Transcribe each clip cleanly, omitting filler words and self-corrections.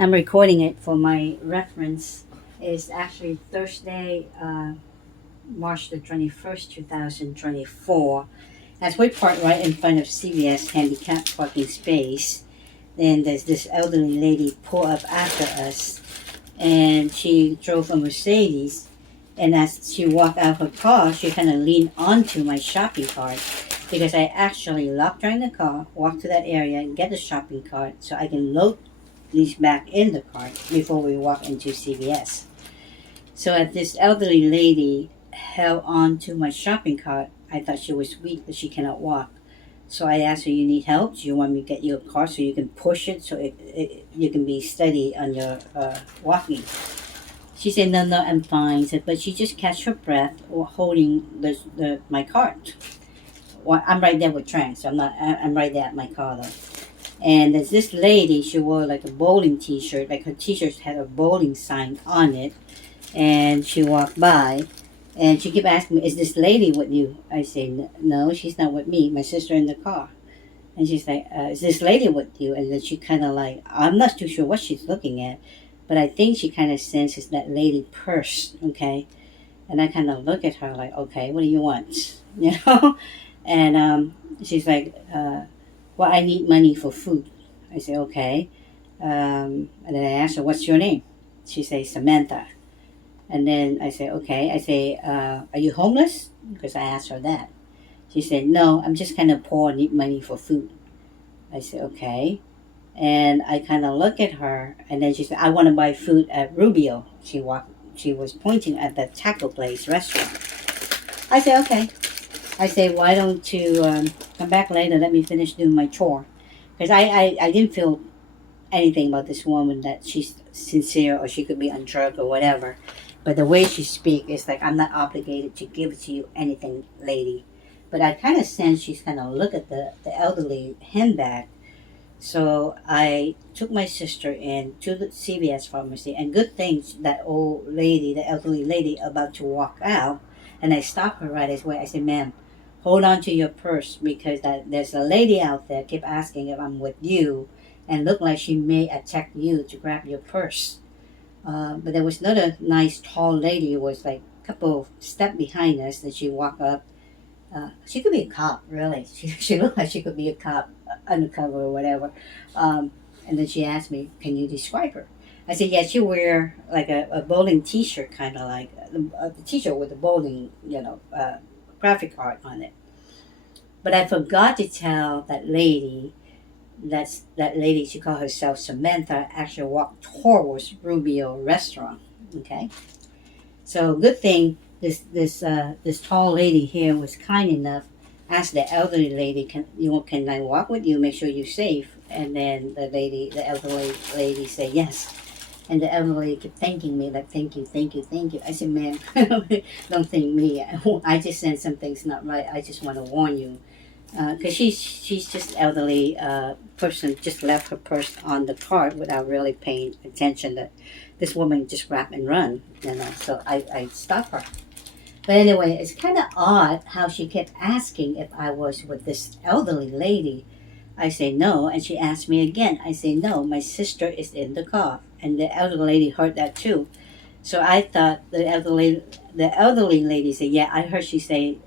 I'm recording it for my reference. It's actually Thursday, March the 21st, 2024. As we park right in front of CVS handicap parking space, then there's this elderly lady pull up after us, and she drove a Mercedes. And as she walked out of her car, she kind of leaned onto my shopping cart because I actually locked her in the car, walked to that area, and get the shopping cart so I can load these back in the cart before we walk into CVS. So as this elderly lady held on to my shopping cart, I thought she was weak, but she cannot walk. So I asked her, "You need help? Do you want me to get you a cart so you can push it so you can be steady on your walking?" She said, "No, no, I'm fine." Said, but she just catch her breath holding my cart. Well, I'm right there with Trang, so I'm right there at my car though. And there's this lady, she wore like a bowling t-shirt, like her t-shirt had a bowling sign on it. And she walked by, and she kept asking me, "Is this lady with you?" I say, "No, she's not with me. My sister in the car." And she's like, "Is this lady with you?" And then she kind of like, I'm not too sure what she's looking at, but I think she kind of senses that lady purse, okay? And I kind of look at her like, "Okay, what do you want?" You know? And she's like, "Well, I need money for food." I say, "Okay." And then I ask her, "What's your name?" She says, "Samantha." And then I say, "Okay." I say, "Are you homeless?" Because I asked her that. She said, "No, I'm just kind of poor, need money for food." I said, "Okay." And I kind of look at her, and then she said, "I want to buy food at Rubio." She was pointing at the taco place restaurant. I said, "Okay." I say, "Why don't you come back later? Let me finish doing my chore." Because I didn't feel anything about this woman that she's sincere or she could be on drug or whatever. But the way she speaks is like, "I'm not obligated to give it to you anything, lady." But I kind of sense she's kind of look at the elderly handbag. So I took my sister in to the CVS Pharmacy, and good thing that old lady, the elderly lady, about to walk out, and I stopped her right away. I said, "Ma'am, hold on to your purse because there's a lady out there keep asking if I'm with you, and look like she may attack you to grab your purse." But there was another nice tall lady who was like a couple step behind us, and she walked up. She could be a cop, really. She looked like she could be a cop, undercover or whatever. And then she asked me, "Can you describe her?" I said, "Yeah, she wear like a bowling T-shirt, kind of like the T-shirt with the bowling, graphic art on it." But I forgot to tell that lady. That lady. She called herself Samantha. Actually, walked towards Rubio restaurant. Okay. So good thing this tall lady here was kind enough. Asked the elderly lady, "Can I walk with you? Make sure you're safe." And then the elderly lady said yes. And the elderly kept thanking me like, "Thank you, thank you, thank you." I said, "Ma'am, don't thank me. I just said something's not right. I just want to warn you." Because she's just elderly person, just left her purse on the cart without really paying attention that this woman just grab and run, so I stopped her. But anyway, it's kind of odd how she kept asking if I was with this elderly lady. I say no, and she asked me again. I say no, my sister is in the car. And the elderly lady heard that too. So I thought the elderly lady said, "Yeah, I heard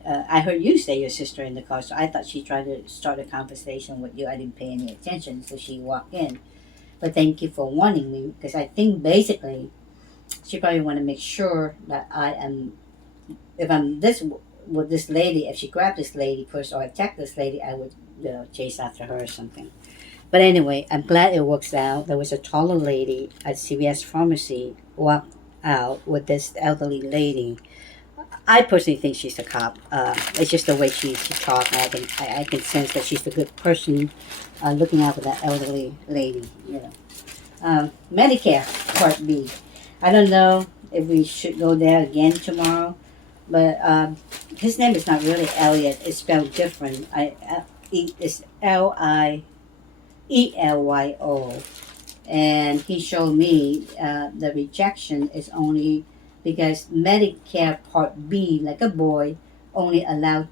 I heard you say your sister in the car." So I thought she tried to start a conversation with you. I didn't pay any attention, so she walked in. But thank you for warning me, because I think basically she probably want to make sure that if I'm this with this lady, if she grabbed this lady first or attacked this lady, I would chase after her or something. But anyway, I'm glad it works out. There was a taller lady at CVS Pharmacy walked out with this elderly lady. I personally think she's a cop. It's just the way she talks. I can sense that she's a good person looking out for that elderly lady. Medicare Part B. I don't know if we should go there again tomorrow, but his name is not really Elliot. It's spelled different. It's Lionelyo, and he showed me the rejection is only because Medicare Part B, like a boy, only allowed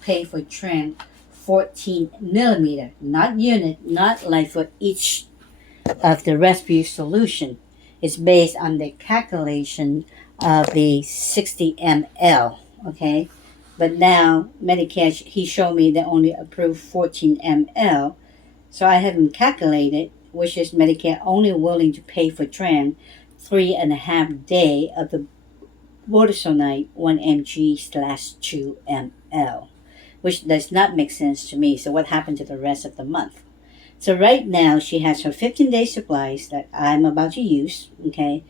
pay for Trang 14 millimeter, not unit, not like for each of the rescue solution. It's based on the calculation of the 60 ml. Okay, but now Medicare, he showed me they only approved 14 ml. So I have him calculated, which is Medicare only willing to pay for tran 3.5 day of the Budesonide 1 mg slash 2 ml, which does not make sense to me. So what happened to the rest of the month? So right now she has her 15-day supplies that I'm about to use. Okay,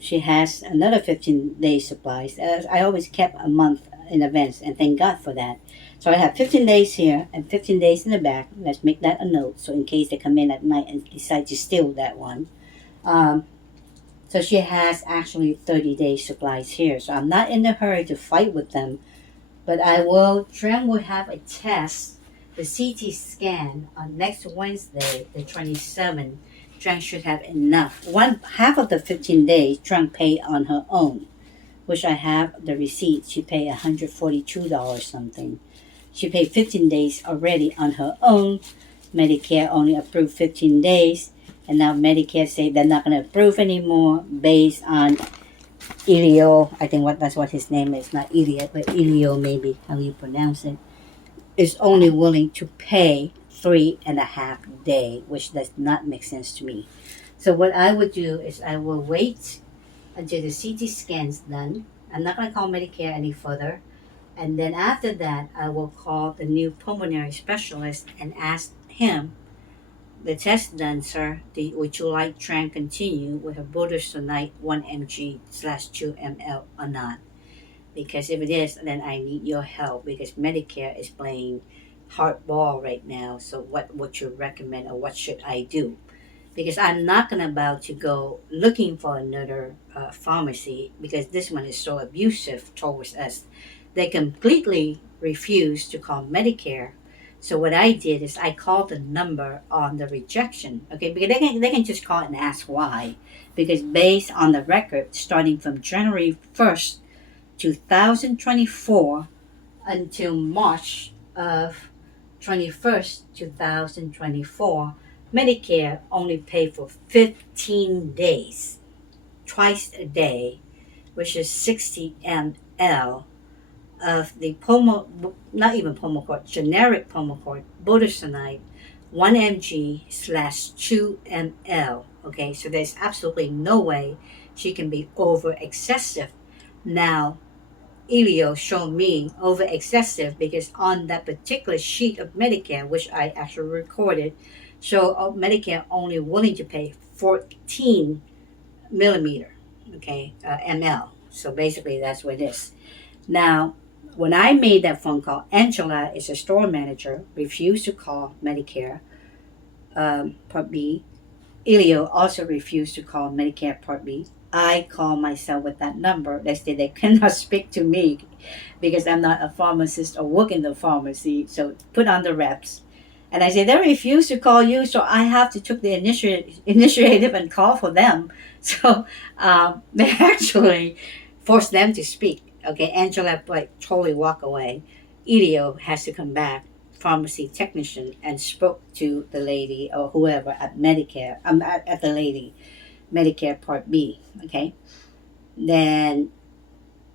she has another 15-day supplies. I always kept a month in advance, and thank God for that. So I have 15 days here and 15 days in the back. Let's make that a note, so in case they come in at night and decide to steal that one. Um, so she has actually 30-day supplies here. So I'm not in a hurry to fight with them, but Tram will have a test, the CT scan, on next Wednesday, the 27th. Tram should have enough. One half of the 15 days, Tram paid on her own, which I have the receipt. She paid $142 something. She paid 15 days already on her own. Medicare only approved 15 days. And now Medicare say they're not going to approve anymore based on Elyo. I think that's what his name is. Not Elliot, but Elyo, maybe how you pronounce it. Is only willing to pay 3.5 day, which does not make sense to me. So what I would do is I will wait until the CT scan's done. I'm not going to call Medicare any further. And then after that, I will call the new pulmonary specialist and ask him, the test done, sir. Would you like tran continue with a Budesonide 1 mg slash 2 ml or not? Because if it is, then I need your help, because Medicare is playing hardball right now. So what would you recommend, or what should I do? Because I'm not gonna about to go looking for another pharmacy, because this one is so abusive towards us. They completely refuse to call Medicare. So what I did is I called the number on the rejection. Okay, because they can just call it and ask why. Because based on the record, starting from January 1st, 2024 until March of 21st, 2024, Medicare only paid for 15 days, twice a day, which is 60 ml of the generic Pulmicort, Budesonide, 1 mg slash 2 ml. Okay, so there's absolutely no way she can be over excessive. Now, Elyo showed me over excessive, because on that particular sheet of Medicare, which I actually recorded, show Medicare only willing to pay 14 millimeter, okay, ml. So basically that's what it is. Now, when I made that phone call, Angela is a store manager, refused to call Medicare Part B. Elyo also refused to call Medicare Part B. I call myself with that number. They say they cannot speak to me because I'm not a pharmacist or work in the pharmacy. So put on the reps. And I say, they refuse to call you, so I have to take the initiative and call for them. So they actually forced them to speak. Okay, Angela totally walk away. Elyo has to come back, pharmacy technician, and spoke to the lady or whoever at Medicare. At the lady, Medicare Part B. Okay, then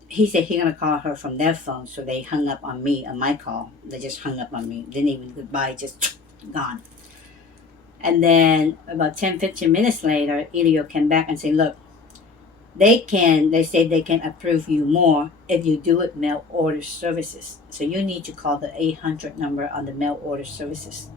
he said he's gonna call her from their phone, so they hung up on me on my call. They just hung up on me. Didn't even goodbye, just gone. And then about 10-15 minutes later, Elyo came back and said, look, they say they can approve you more if you do it mail order services. So you need to call the 800 number on the mail order services.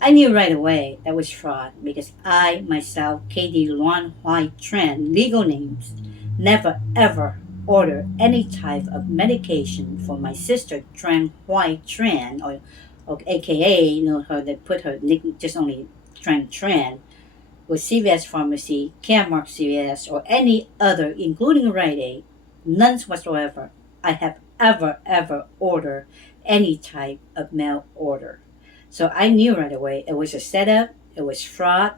I knew right away that was fraud, because I myself, Kady-Loan Tran, legal names, never ever order any type of medication for my sister Tran Tran, or AKA, her, they put her just only Tran, with CVS Pharmacy, Caremark CVS, or any other, including Rite Aid, none whatsoever. I have ever ordered any type of mail order. So I knew right away it was a setup, it was fraud.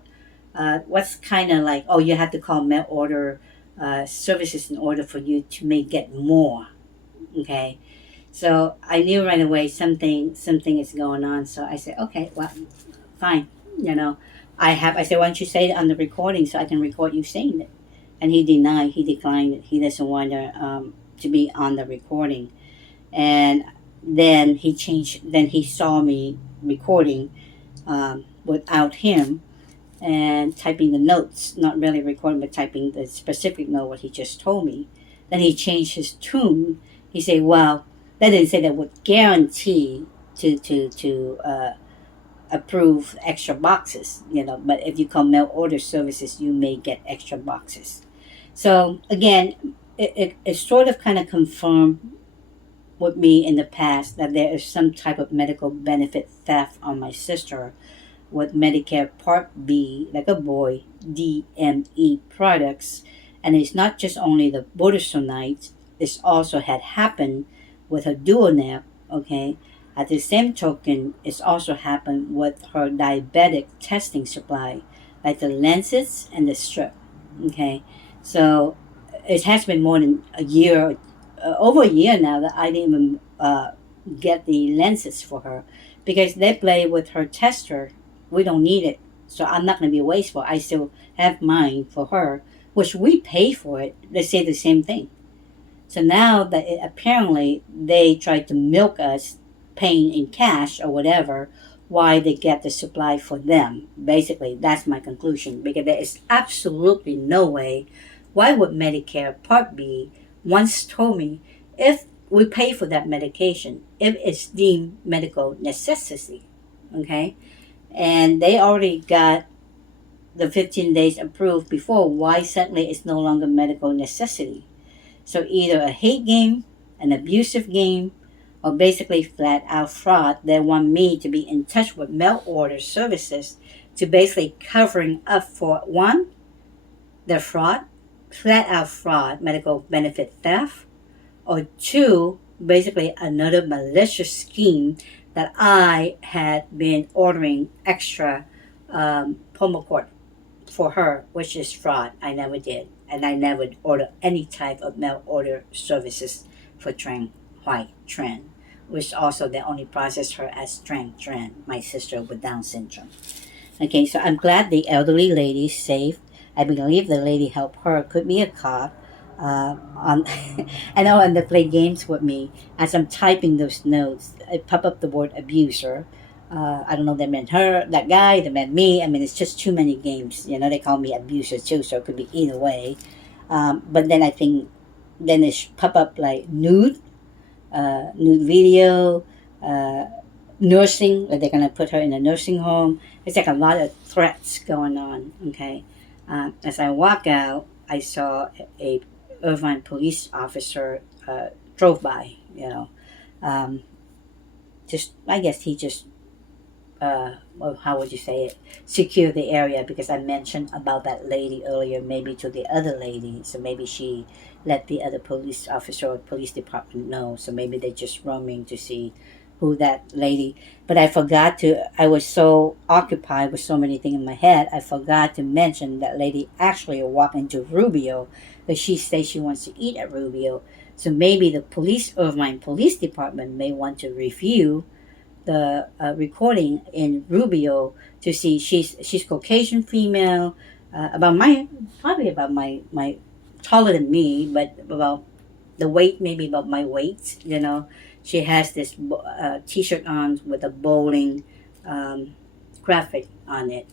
What's kind of like, oh, you have to call mail order services in order for you to get more. Okay, so I knew right away something is going on. So I said, okay, well, fine, I said, why don't you say it on the recording so I can record you saying it? And he denied, he declined it. He doesn't want to be on the recording. And then he changed, then he saw me recording without him and typing the notes, not really recording, but typing the specific note, what he just told me. Then he changed his tune. He said, well, that didn't say that would guarantee to approve extra boxes, but if you call mail order services, you may get extra boxes. So again, it sort of kind of confirmed with me in the past that there is some type of medical benefit theft on my sister with Medicare Part B, like a boy, DME products. And it's not just only the Budesonide, this also had happened with her dual okay? At the same token, it's also happened with her diabetic testing supply, like the lenses and the strip, okay? So it has been more than a year, over a year now that I didn't even get the lenses for her because they play with her tester. We don't need it, so I'm not going to be wasteful. I still have mine for her, which we pay for it. They say the same thing. So now that apparently they try to milk us paying in cash or whatever, why they get the supply for them. Basically, that's my conclusion, because there is absolutely no way. Why would Medicare Part B once told me if we pay for that medication, if it's deemed medical necessity, okay? And they already got the 15 days approved before, why suddenly it's no longer medical necessity? So either a hate game, an abusive game, or basically flat out fraud. They want me to be in touch with mail order services to basically covering up for one, their fraud, flat out fraud, medical benefit theft, or two, basically another malicious scheme that I had been ordering extra Pulmicort for her, which is fraud. I never did. And I never order any type of mail order services for Trang White Tran, which also they only process her as Trang Tran, my sister with Down syndrome. Okay, so I'm glad the elderly lady is safe. I believe the lady helped her, could be a cop. On I know, and they play games with me as I'm typing those notes. I pop up the word abuser. I don't know if they meant her, that guy, they meant me. I mean, it's just too many games. They call me abuser too, so it could be either way. But then I think, then it pop up like nude video, nursing, that they're going to put her in a nursing home. It's like a lot of threats going on, okay? As I walk out, I saw a Irvine police officer drove by, I guess he just, well, how would you say it, secure the area, because I mentioned about that lady earlier, maybe to the other lady, so maybe she let the other police officer or police department know, so maybe they're just roaming to see who that lady. But I was so occupied with so many things in my head, I forgot to mention that lady actually walked into Rubio, because she says she wants to eat at Rubio. So maybe the Irvine Police Department may want to review the recording in Rubio to see she's Caucasian female, about my taller than me, but about the weight, maybe about my weight. She has this T-shirt on with a bowling graphic on it,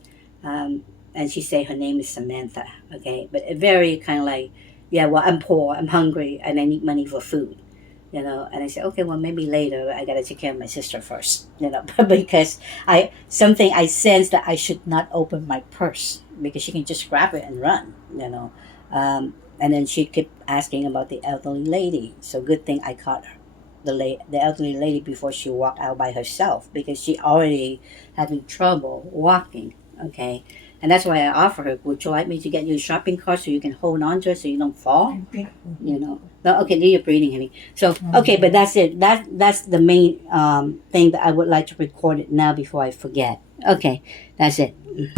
and she say her name is Samantha. Okay, but it very kind of like, yeah, well, I'm poor, I'm hungry, and I need money for food. And I said, okay, well, maybe later. I gotta take care of my sister first. Because I sense that I should not open my purse because she can just grab it and run. And then she kept asking about the elderly lady. So good thing I caught her, the elderly lady, before she walked out by herself, because she already having trouble walking. Okay. And that's why I offer her, would you like me to get you a shopping cart so you can hold on to it so you don't fall? No, okay, do your breathing, honey. So, okay, but that's it. That's the main thing that I would like to record it now before I forget. Okay, that's it.